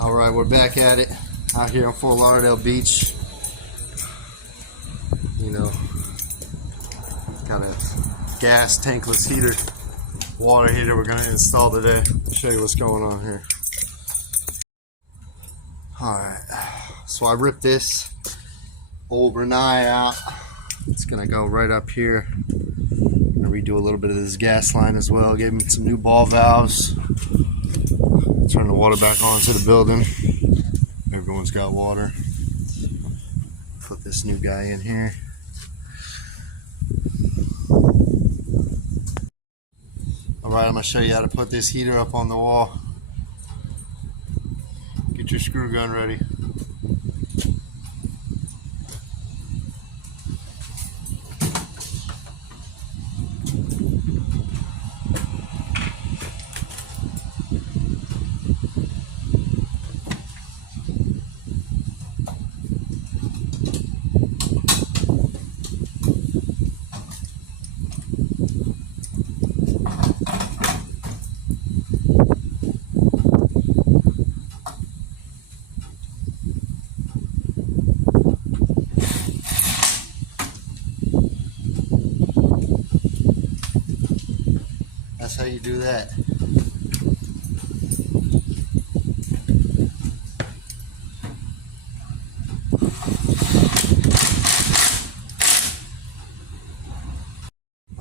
Alright, we're back at it out here on Fort Lauderdale Beach. You know, got a gas tankless heater, water heater we're going to install today. I'll show you what's going on here. Alright, so I ripped this old Renai out. It's going to go right up here. I'm going to redo a little bit of this gas line as well. Gave me some new ball valves. Turn the water back on to the building. Everyone's got water. Put this new guy in here. Alright, I'm going to show you how to put this heater up on the wall. Get your screw gun ready. That's how you do that.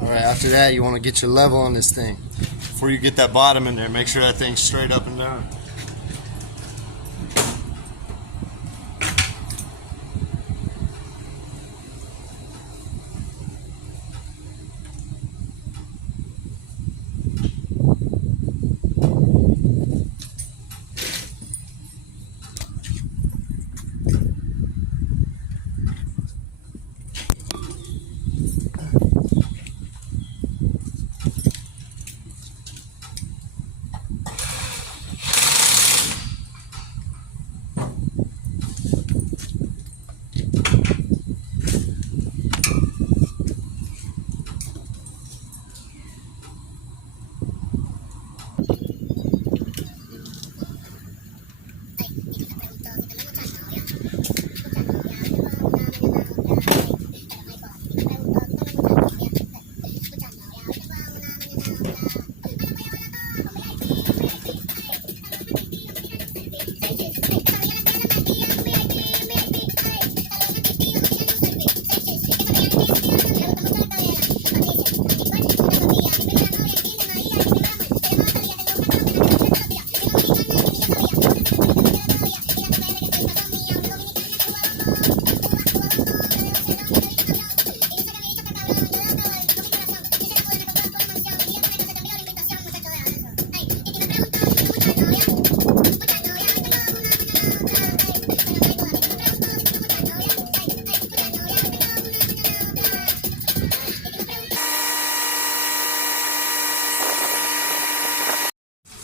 Alright, after that you want to get your level on this thing. Before you get that bottom in there, make sure that thing's straight up and down.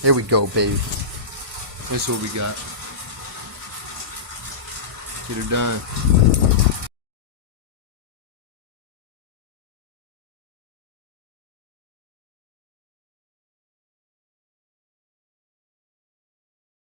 Here we go, baby. This is what we got. Get her done.